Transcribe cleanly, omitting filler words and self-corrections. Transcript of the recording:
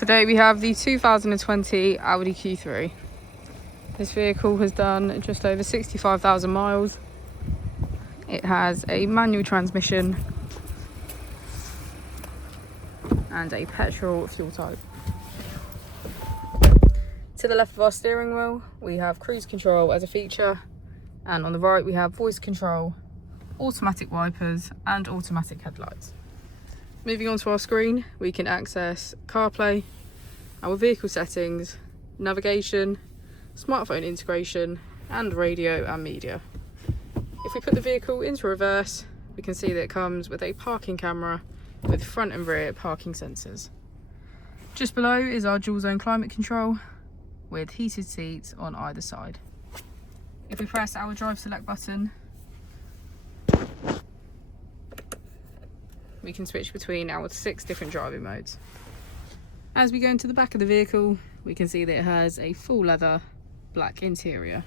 Today we have the 2020 Audi Q3. This vehicle has done just over 65,000 miles. It has a manual transmission and a petrol fuel type. To the left of our steering wheel, we have cruise control as a feature, and on the right we have voice control, automatic wipers and automatic headlights. Moving on to our screen, we can access CarPlay, our vehicle settings, navigation, smartphone integration and radio and media. If we put the vehicle into reverse, we can see that it comes with a parking camera with front and rear parking sensors. Just below is our dual zone climate control with heated seats on either side. If we press our drive select button, we can switch between our 6 different driving modes. As we go into the back of the vehicle, we can see that it has a full leather black interior.